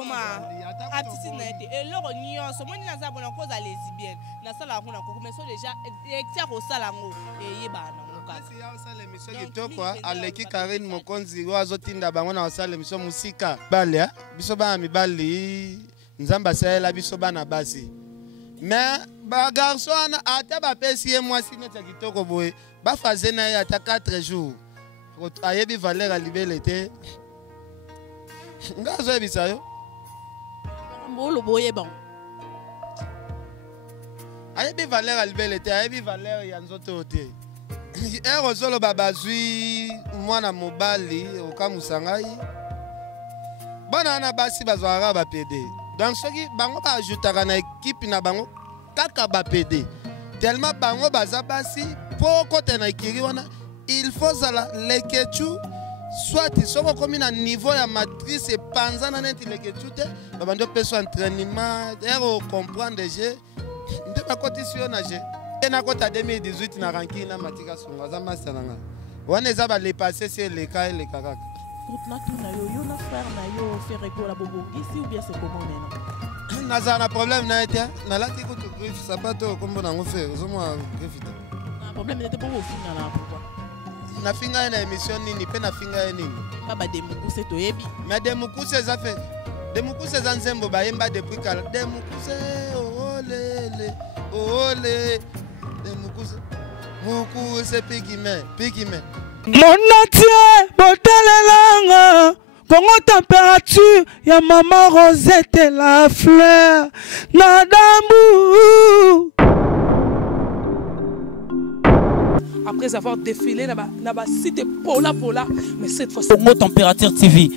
artiste n'était et leur union ce monde n'a pas cause à lesbienne na sala kuna ko mais so déjà lecteur au salango et yebana kasi ya osala émission kitoko aleki Karine Mokonzi wazotinda bango na osala émission musika bale biso bana mibali nzamba sala biso bana basi mais ba garçon ata ba pesi ye mwasi neta kitoko boye ba faze na ya ata 4 jours ayebi valeur à libelete ngazo ebisa yo Mbolo boye bon. Ayebi valeur à libelete ayebi valeur ya nzoto te. Ero solo babazui mwana mobali okamusangai. Bana na basi bazwara ba PD. Donc soki bango ba ajoutaka na équipe na bango kaka ba PD. Tellement bango baza basi poko tena ikiri wana il faut sala lekechu soit soko komi na niveau ya matrice et panzana neti lekechu te babando peso entraînement ero comprendre je nde bakotisi yo na je na kota 2018 na ranking na matika songa za master nanga wana eza ba dépasser c'est le cas le kaka groupe na tuna yo na frère na yo faire école la bobongisi ou bien c'est comment maintenant naza na problème na été na lati ko to griffe sapato kombo na ngo faire zo moi griffe na problème n'était pas au final là pourquoi na finga na émission nini pe na finga nini baba de mukuse to yebi mais de mukuse za fait de mukuse za nzembo ba yemba depuis kala de mukuse olele de mukuse pikime mon entier botalelanga Congo température ya maman Rosette la fleur Nadambu. Après avoir défilé là-bas, c'était Pola, mais cette fois-ci. Congo Température TV.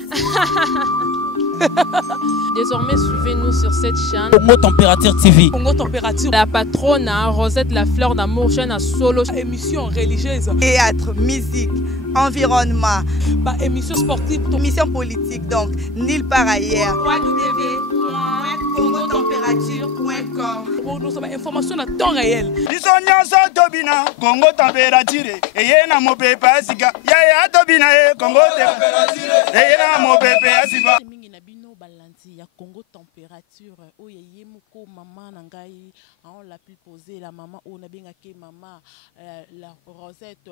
Désormais, suivez-nous sur cette chaîne. Congo Température TV. Congo Température. La patronne Rosette la fleur d'amour, chaîne à solo. Émission religieuse. Théâtre, musique, environnement. Bah, émission sportive. Émission politique, donc, nulle part ailleurs. www.congotempérature.com. Pour nous avoir information à temps réel. Congo Température. Et na mo pepa sika. Ya tobina Congo Température. Et na mo pepa sika. Ya Congo Température o yeye moko maman nangai on l'a pu poser la maman on a bien que maman la Rosette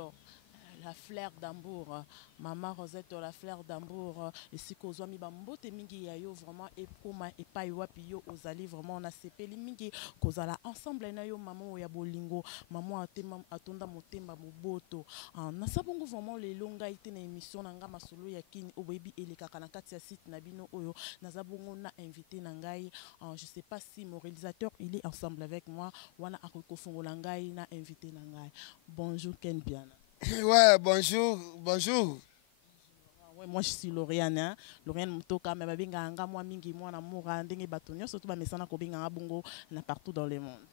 la fleur d'amour maman Rosette la fleur d'amour et si kozwa mi bambote mingi ya yo vraiment et koma et pa wapi yo ozali vraiment na sepeli mingi kozala ensemble na yo maman ya bolingo maman atema atonda motemba moboto na sabongo vraiment le longa ite na émission nanga masolo ya kini obebi elekaka na kati ya site na bino oyo na zabongo na invité na ngai je sais pas si mon réalisateur il est ensemble avec moi wana akofongola ngai na invité na ngai bonjour Ken Piana. Ouais, bonjour. Ouais, moi je suis Lauriane, hein. Lauriane Mutoka, mais babinga anga moi mingi moi na moura ndenge batonyo surtout ba mesana ko binga bongo na partout dans le monde.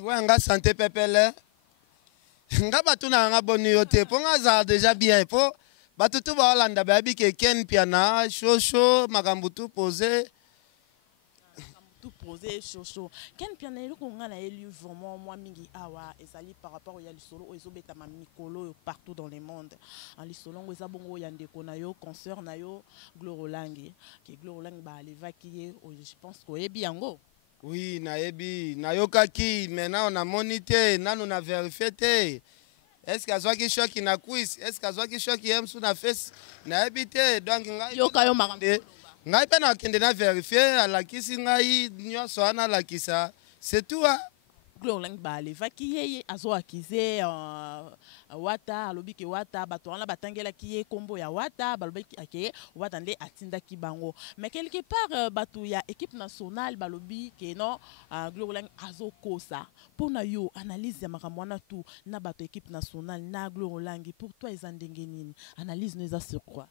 Ouais, nga santé pepele. Nga batuna nga bonio te po nga za déjà bien po batutu ba Hollande ba bi ke Ken Piana chocho makambutu posé posé chaud Ken Piana le konga na élu vraiment moi mingi awa ezali par rapport au yali solo ezo beta ma mikolo partout dans le monde en li solo ngeza bongo ya ndeko na yo concert na yo Glorolangi ki Glorolangi ba alevaki je pense ko yebi yango oui na yebi na yokaki maintenant on a monité nanu na vérifié te est-ce que soit qui choque na quiz est-ce que soit qui choque yem sous na face na yebi te donc ngai yoka yo makambo ngai pe na kende na vérifier alakisi ngai nyonso wana alakisa c'est tout hein Glorolangi ba alevaki ye azo akize wata alobi ke wata bato wana batangela ki ye kombo ya wata balobi ke wata nde atinda ki bango mais quelque part bato ya équipe nationale balobi ke non Glorolangi azo kosa pona yo analyse ya makambo wana tout na bato équipe nationale na Glorolangi pour toi eza ndenge nini analyse neza sur quoi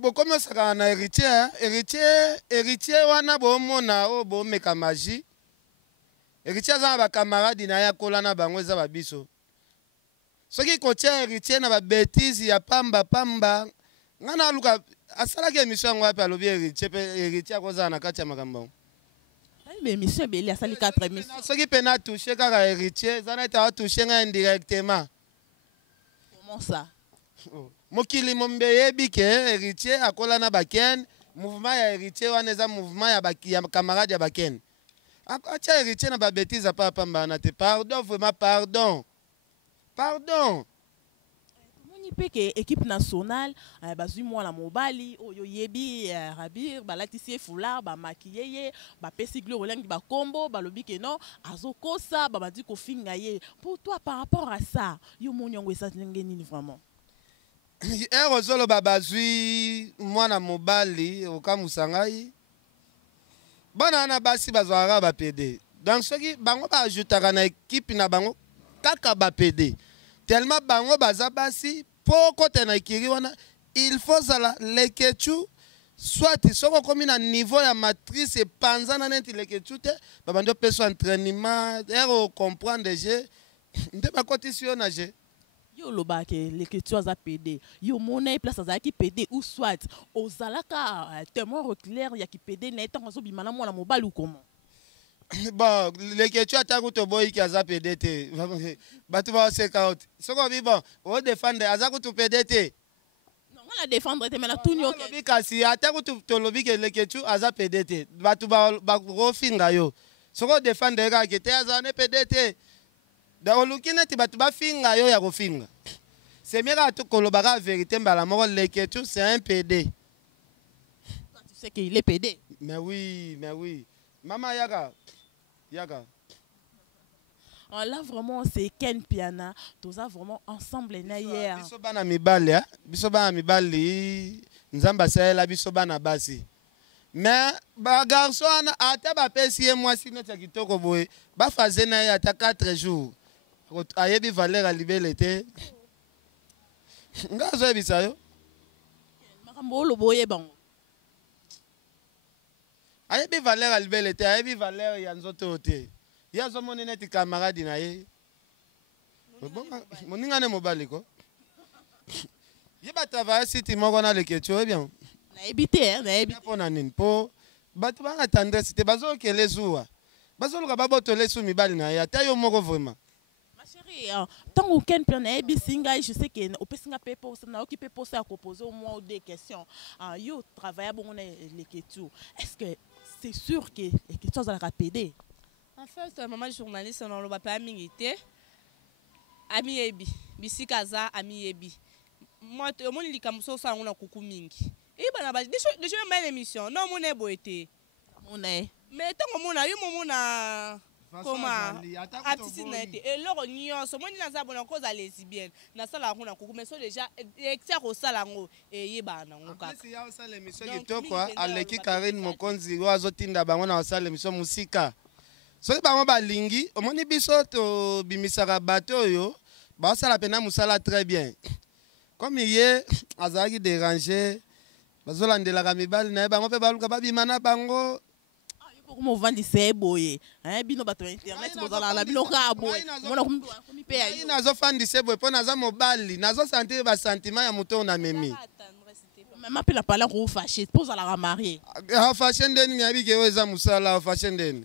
bon comme ça na héritier wana bo mona o bo meka magie héritier za ba camarade na ya kola na bango eza ba biso soki ko tia héritier na ba bêtise ya pamba ngana luka asala ke émission ngwa alobi héritier ko za na kati ya makambo mais émission beli asali 4 émissions soki pena toucher kaka héritier za na ta toucher nga indirectement comment ça mokili mombe yebi ke héritier akola na baken mouvement ya héritier wana eza mouvement ya camarade ya baken atia héritier na babétise apa pambana te pardon vraiment pardon moni pe ke équipe nationale bazwi mwana mobali oyo yebi Rabir balatisi ye foulard bamakiye ye bapesi gloire olengi bakombo balobi ke non azokosa babandi kofinga ye. Pour toi par rapport à ça yo moni yango eza ndenge nini vraiment? Ozoloba bazwi mwana mobali okamusa ngai bana na basi bazwaka bapede donc soki bango baajutaka na équipe na bango kaka bapede tellement bango baza basi po kota na ikiri wana il faut zala lekechu soit soko okomi na niveau ya matrice epanza na neti lekechu te babandi opesa entraînement comprendre je nde bakotisi yo na je yo lobake l'écriture za PD yo monnaie place za ki PD ou soit ozalaka témoin oculaire ya ki PD na etango zo bimana mwana mobali ou comment? Bon l'écriture atango to boy ki aza PD te batu ba seka out soko bi bon o défendre aza ko PD te non on la défendre te mais la tout nyoke bi kasi atango to lobi ke l'écriture aza PD te batu ba rofinga yo soko défendre ka ke te aza ne PD te da olukine ti batu bafinga yo ya kofinga c'est mieux à tout kolobaka vérité mbala moko leketu c'est un PD. Tu sais qu'il est PD. Mais oui mama yaga là vraiment c'est Ken Piana tous a vraiment ensemble na hier biso bana mibali nzamba sala biso bana basi mais ba garçon ata ba pesi moi sino ta kitoko boye ba faze na ya ta 4 jours ayebi valeur à libelete ngazo ebisa yo makambo loboye bango ayebi valeur à libelete ayebi valeur ya nzoto te ya zo monene ti camarade na ye moninga ne mobali ko yeba travailler siti moko na lekecho bien na ebite na ebite pona nini po batu ba tendresse te bazo kele zuwa bazo luka babotole su mibali na ye ata yo moko vraiment. Tant aucun plan singa je sais que au pesinga pepo na occupé pour ça proposer au moins des questions yo travailler bon les questions est-ce que c'est sûr que les questions à la rapide en fait maman journaliste on le pas amité ami ebi bisikaza ami ebi moi mon likamuso ça on a kuku mingi et bana ba déjà même émission non mon eboete on est mais tant mon a yo mon a comment artiste na été et loro nyonso moni na za bona koza lesbienne na sala kuna kuku mais so déjà exia ko sala ngo yebana ngo kaka kasi ya sala émission kitoko aleki Karine Mokonzi wazo tinda bango na sala émission musika so bango balingi omoni biso to bimisaka bato yo ba sala pena musala très bien comme hier azaki déranger bazolandela mibali na bango pe baluka babimana bango como vandi seboye bino bato internet bozala la bino kabo mona komi pe ya nazo fandi seboye po naza mobali nazo sentir ba sentiment ya moto na memi même pe la parler ko fâché pose la marié fâché ndeni nyabi ke eza musala fâché ndeni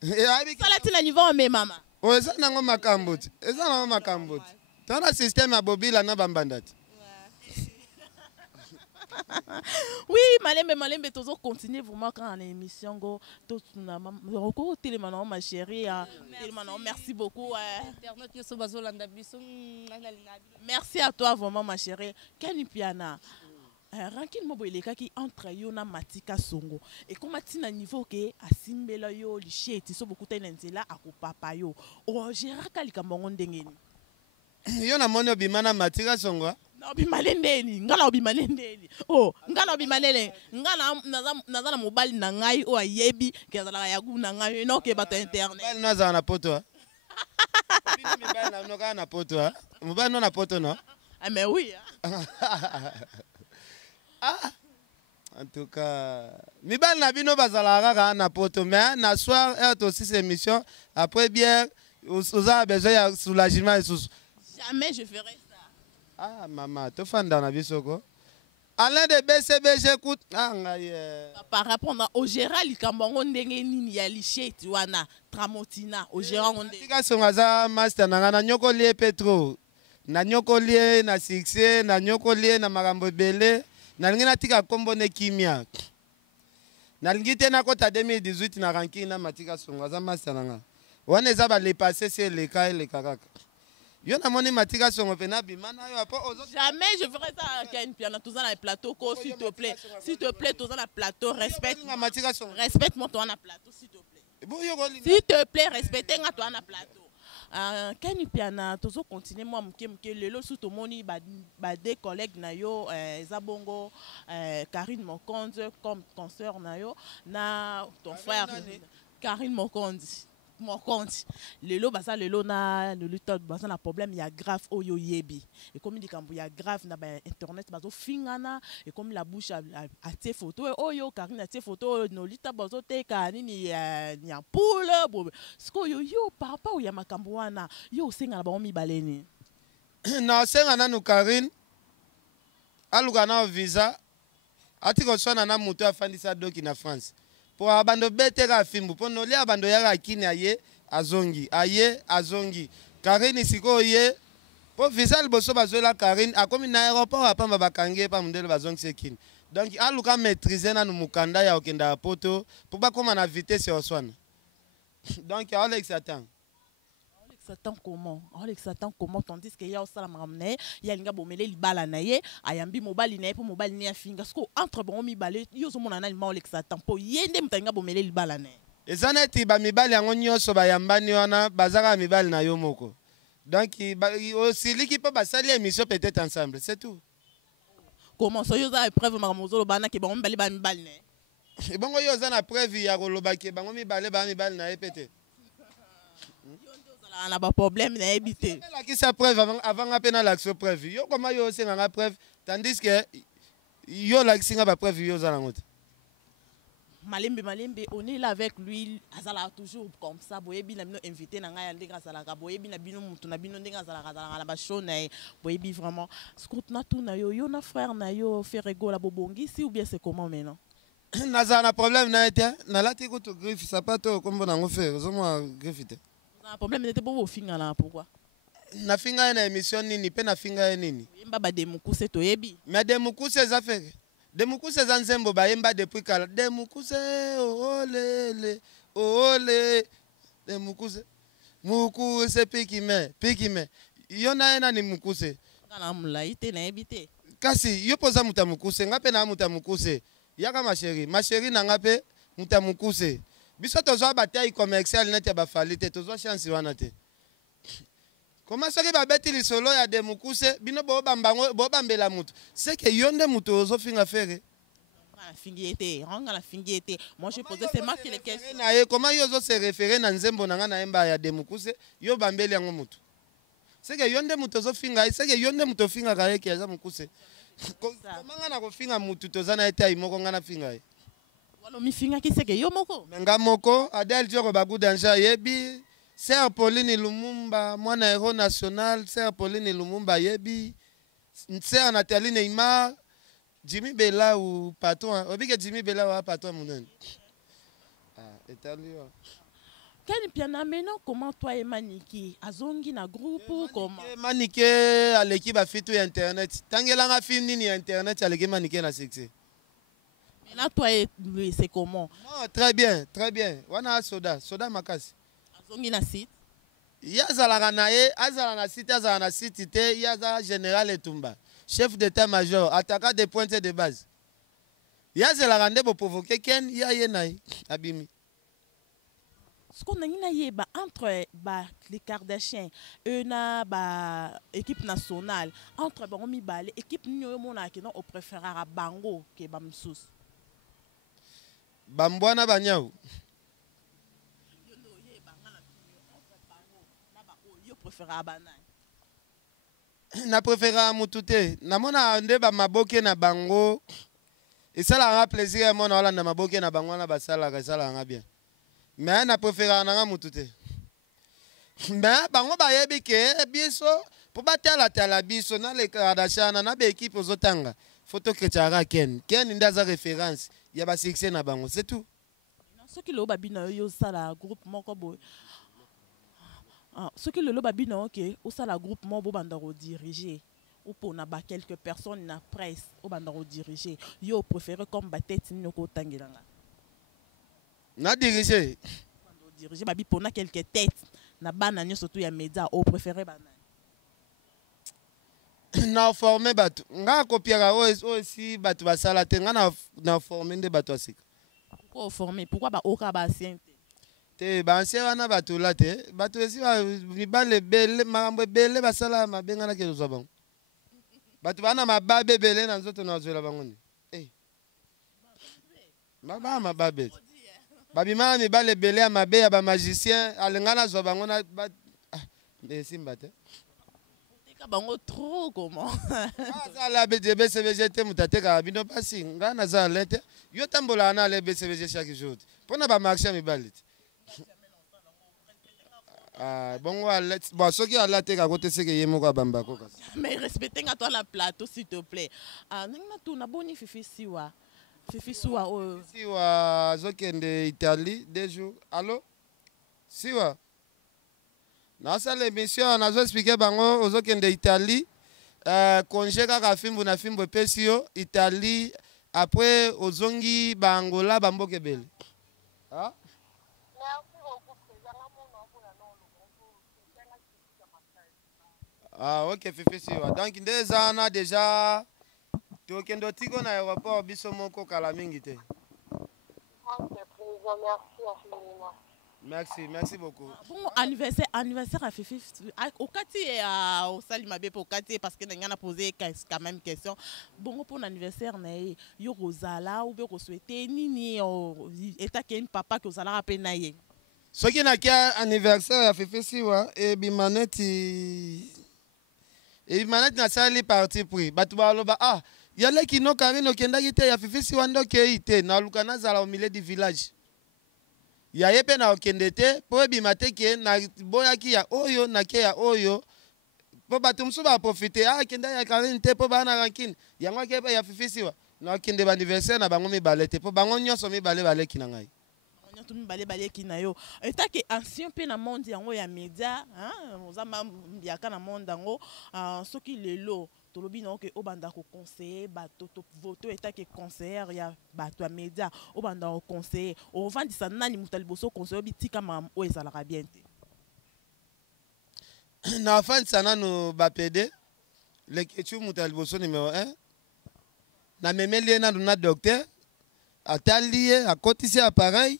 sala tina niveau me mama eza nango makambuti tana système ya bobila na bambandati. Oui, malembe toujours continuer vraiment quand on est émission go tout na encore télémanon ma chérie télémanon merci beaucoup merci à toi vraiment ma chérie Ken Piana rankin mo boileka ki entre yo na Matika Songo et comme atina niveau ke asimbela yo licheti so beaucoup tenenzela akopapa yo o gérera kalika mbongo ndengeni yo na mono bimana Matika Songo obimalendeni ngala obimalendeni ngala obimalele ngala nazana mobali na ngai o ayebi kezala ya kuna ngai no ke bato internet mobali nazana na poto bino mibali na noka na poto mobali no na poto no mais oui en tout cas mibali na bino bazala kaka na poto mais na soir et aussi cette émission après bien vous avez besoin de soulagement et jamais je ferai. Ah maman, tu fais dans la vie soko. Alain de BCBG écoute. Par rapport au gérant likambongo ndenge nini ya licheti wana tramotina au gérant onde. Tika songaza master nanga nyoko lie petro. na nyokoli na succès na nyokoli na makambo ebele nalingi natika kombo ne kimia nalingi te nakota 2018 na ranking na matika songo aza master nanga wana eza balepase se eleka kaka yo namoni matika songo mpe nabima na yo apo jamais je ferai ça Ken Piana toza na plateau ko s'il te plaît toza na plateau respecte-moi toi na plateau s'il te plaît respecte-nga toi na plateau Ken Piana tozo continuer moi muke lelo sous tomoni ba des collègues na yo Zabongo Karine Mokonzi comme ton sœur na yo na ton frère Karine Mokonzi lelo baza lelo na le lutte baza na problème ya grave oyo yebi et comme dit kambu ya grave na ba internet bazo fingana et comme la bouche a tie photo oyo Karine a tie photo no lutte bazo te ka nini ya poule bo sko yo papa o ya makambu wana yo senga na ba mi baleni na senga na no Karine aluka na visa atiko sona na mutu afandisa doki na France po abando beteka fimbu po noli abando yaka kini aye azongi Karine siko ye po visa liboso bazoela Karine akomi na aéroport apamba bakangi pa mundele bazongi sekini donc aluka maîtriser na mukanda ya okenda poto po bakoma na vitesse oswana donc Alex attend comment tandis que ya osala makamne ya linga bomele libala na ye ayambi mobali na ye po mobali ne afinga sko entre bon mibale yo zo mona na lima Alex attend po yende mutanga bomele libala na ye ezaneti ba mibali yango nyonso bayambani wana bazaka mibali na yo moko donc osiliki po basali émission peut-être ensemble c'est tout comment so yo za preuve makamozolo bana ke bango mibali ba mibali ne bongo yo za na preuve ya koloba ke bango mibali ba mibali na ye peut-être na ba problème na ebité la qui sa preuve avant apena l'action preuve yo comment yo senga nga preuve tandis que yo la singa ba preuve yo za na ngote malembe on est là avec lui azala toujours comme ça boyebi na bino invité na nga ya ndenge azala ka boyebi na bino mutu na bino ndenge azala ka na ba show na boyebi vraiment scout na tout na yo na frère na yo Ferrego la bobongisi ou bien c'est comment maintenant naza na problème na été na lati ko to griffe sapato kombo na ngo faire zo mo griffe na problème n'était pas finga là pourquoi na finga na émission nini pe na finga nini yemba ba de mukuse to yebi mais de mukuse za feke de mukuse za nzembo ba yemba depuis kala de mukuse olele de mukuse pikime yo na ni mukuse na mulaite na ebite kasi yo poza muta mukuse ngape na muta mukuse yaka ma chérie na ngape muta mukuse biso tozwa bataille commerciale neti ya bafali te tozwa chance wana te koma soki babeti lisolo ya de mukuse bino bobambela mutu seke yo nde mutu ozofinga fere moi je posais seulement que les questions na ye comment yo se référer na nzembo na nga na yemba ya de mukuse yo bambeli yango mutu seke yo nde mutu ozofinga seke yo nde mutu ofinga ka ye ki aza mukuse komanga na kofinga mutu toza na ete moko nga na finga ye walo mifinga kiseke yo moko menga moko Adèle Dioko bagu danger yebi Sœur Pauline Lumumba mwana héros national Sœur Pauline Lumumba yebi Sœur Nathalie Neymar Jimmy Bella ou patron obike Jimmy Bella wa patron munene etalio Ken Piana maintenant comment toi et Maniki azongi na groupe comment Maniki à l'équipe a fait tout internet tangelanga film nini internet à l'équipe Maniki na succès. Là, toi et lui, c'est comment? Non, très bien. Wana soda makasi. Azongi na site. Yazala na site te yaza général Etumba, chef d'état-major, attaquant des pointes de base. Yazala rande bo provoquer Ken ya yenai abimi. Ce qu'on a yeba entre les Kardashians et na équipe nationale entre bangomi bale équipe nyo mona ki non au préférera bango ke bamsus. Bambwana banyau na préféra mutute na mona nde ba maboke na bango esala nga plaisir mona wala na maboke na bango na basala ka sala nga bien mais na préféra nga mutute mais bango ba yebi ke biso po batala biso na le Kardashian na be équipe ozotanga photo Ken ndaza référence ya ba succès na bango c'est tout ce qui lo babina yo sala groupe moko boy Ce que le lobabi non ok, au ça la groupe moi bobandaro diriger. Ou pour na ba quelques personnes na presse au bandaro diriger. Yo préféré comme ba tête ni ko tangilanga. Na diriger. Diriger babi pour na quelques têtes na bana nyo surtout ya média au préféré bana. Na former batu. Nga kopiera aussi batu basala te nga na former nde batu asika. Pourquoi former? Pourquoi ba oka ba ancien te ba ancien wana batu la te batu esi ba mibale bele makambo bele basala mabenga na kezo bango. Batu bana mababe bele na nzoto na zwela bango ni. Eh. Mababe. Babima mibale bele ya mabe ya ba magicien alengana zo bango na ba simba te. Bango trop comment ça la BCBG te mutateka bino pasi nga na za lente yo tambola na le BCBG chaque jour pona ba marché mi balit bon soki ala te ka kote seke yemo ka bamba ko kasi mais respectez toi la plateau s'il te plaît nanga tu na boni fifi siwa zokende Italie 2 jours allo siwa na sala émission nazo expliquer bango ozokende Italie congé kaka fimbu na fimbu epesi yo Italie après ozongi ba Angola bamboke bele ok fifisiwa donc nde zana déjà tokende otiko na aéroport biso moko kala mingi te. Merci beaucoup. Bon anniversaire à Fifi. Au quartier au Salimabé pour quartier parce que n'a posé quand même question. Bon pour l'anniversaire nae yo rozala ou be ko souhaiter nini eta ken papa queozala rapé nae. Ce qui n'a qu'un anniversaire à Fifi siwa et bimaneti na sali parti pris. Batu ba loba yale kino karino kenda gite ya Fifi siwa ndoke ite na lukana zala au milieu du village. Ya yepe na okende te po ebimate ke na boyaki ya oyo na ke ya oyo po bato mosusu baprofite kenda ya karine te po bana rankine yango akepe ya fifisiwa na okende ba anniversaire na bango mibale te po bango nyonso mibale baleki na ngai nyonso mibale baleki na yo etake ancien pe na monde yango ya média ozama yaka na monde yango soki lelo tolobi na ke obanda ko conseiller bato to voto etake conseiller ya bato ya média obanda ko conseiller o vandisa nani mutaliboso conseiller bitika mam o ezalaka bien te na vandisa nanu bapede leketu mutaliboso numéro 1 na memeli na na docteur atalié akotisi appareil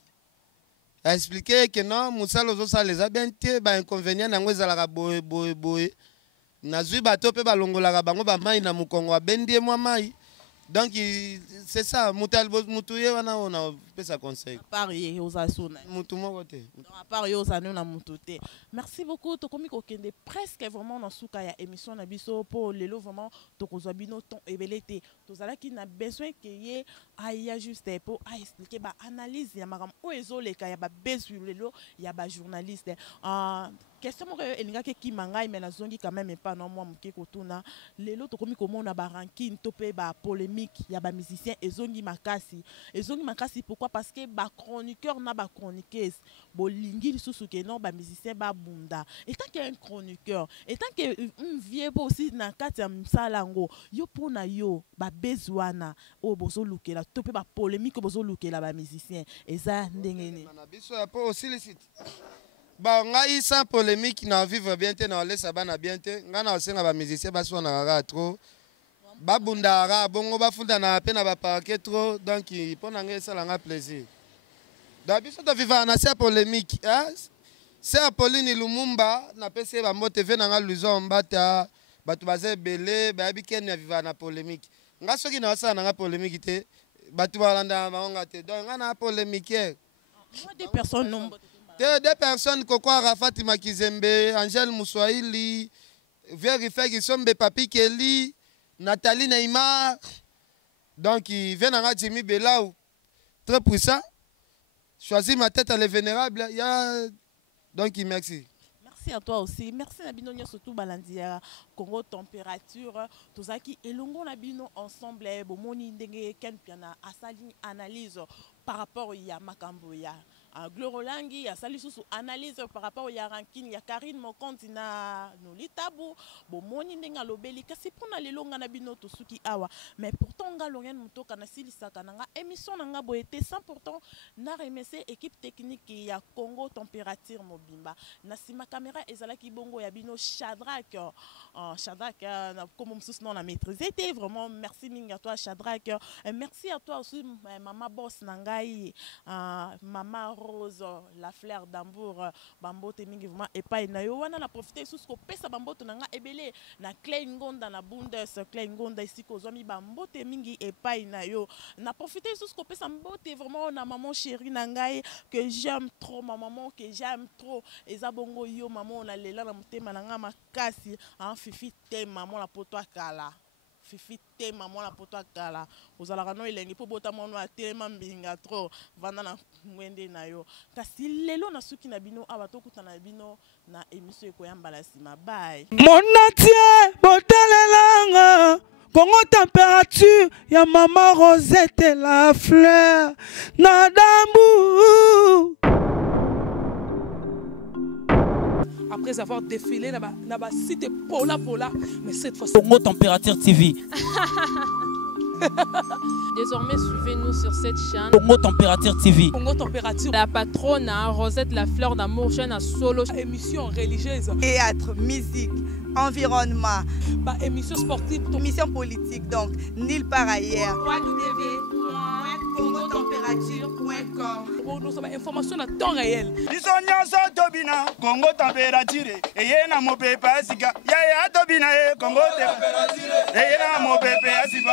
a expliqué que non musalo zo ça les a bien te ba inconvénient nango ezalaka boye nazwi bato pe balongolaka bango bamai na mukongo abendie mwa mai donc c'est ça mutu ye wana ona pesa conseil parier aux asuna mutu moko te à part yo sanu na mutu te. Merci beaucoup to komi ko kende presque vraiment na suka ya émission na biso pour lelo vraiment to kozwa bino ton ebelete to zala ki na besoin que ye aya juste pour expliquer ba analyse ya makam o ezoleka ya ba besoin lelo ya ba journaliste question moko elinga ke kimangai mais nazongi quand même pas non moi muke kotuna lelo to komi komona ba ranking to pe ba polémique ya ba musicien ezongi makasi pourquoi parce que ba chroniqueur na ba chroniqueuse bolingi lisusu ke non ba musicien ba bunda étant qu'un chroniqueur étant que un vieux aussi na kati ya msalango yo pona yo ba bezwana o bozo lukela to pe ba polémique bozo lukela ba musicien eza ndengene na biso ya po aussi les sites. Bon, ngai sans polémique na vivre bien te na laisse bana bien te nga na osenga ba musicien baso na kaka trop babundara bongo bafunda na pe na ba parquet trop donc pour na ngai ça la plaisir dabiso to vivre na sans polémique c'est Apolline Lumumba na pese ba mbote ve na nga Luzo Mbata batu baze belé ba bikeni ya vivre na polémique nga soki na ça na polémique te batu balanda maonga te donc nga na polémique des personnes nombre deux personnes Kokwa Fatima Kizembe, Angèle Moussoaili, Vérifé Kisombe Papi Kelly, Nathalie Neymar. Donc il vient à Jimmy Belaou. Très puissant. Choisis ma tête à les vénérables. Donc merci. Merci à toi aussi. Merci Nabino surtout Balandia Congo température. Tozaki elongo Nabino ensemble. Bomoni ndenge ken piana asali analyse par rapport à Makambo ya Glorolangi ya sali susu analyse par rapport ya ranking ya Karine Mokonzi na Nolitabu bomoni ndenga lobeli kasi pona lelo nga na bino to suki awa mais pourtant nga Loriane Mutoka na silisaka nanga émission nanga boete 100% na remercier équipe technique ya Congo Température Mobimba na sima caméra ezalaki bongo ya bino Shadrack na comme mususu non na maîtriser était vraiment merci mingi à toi Shadrack merci à toi aussi maman boss nangai maman Rose la fleur d'Ambour bambote mingi vraiment epai na yo wana na profiter sous ko pesa bambote nanga ebele na Clay Ngonda na Bundes Clay Ngonda ici ko zomi bambote mingi epai na yo na profiter sous ko pesa mbote vraiment na maman chérie nangai que j'aime trop ma maman que j'aime trop eza bongo yo maman na lela na mutema nanga makasi en fifi te maman la poto akala fifi te maman la poto akala ozalaka no elengi po bota mono atelema mbinga trop vanda na mwende na yo kasi lelo na suki na bino awa tokuta na bino na émission ekoyambala sima bye Monatie botalelanga Congo température ya maman Rosette la fleur na dambu. Après avoir défilé na ba site pola mais cette fois Congo Température TV. Désormais, suivez-nous sur cette chaîne. Congo Température TV. Congo Température. La patronne Rosette la fleur d'amour chaîne à solo. Émission religieuse. Théâtre, musique, environnement. Bah, émission sportive. Émission politique, donc nulle part ailleurs. www.congotempérature.com. Nous avons information à temps réel. Bisonyanso tobina Congo Température. Eye na mopepe asika. Yaya tobina Congo Température. Eye na mopepe asika.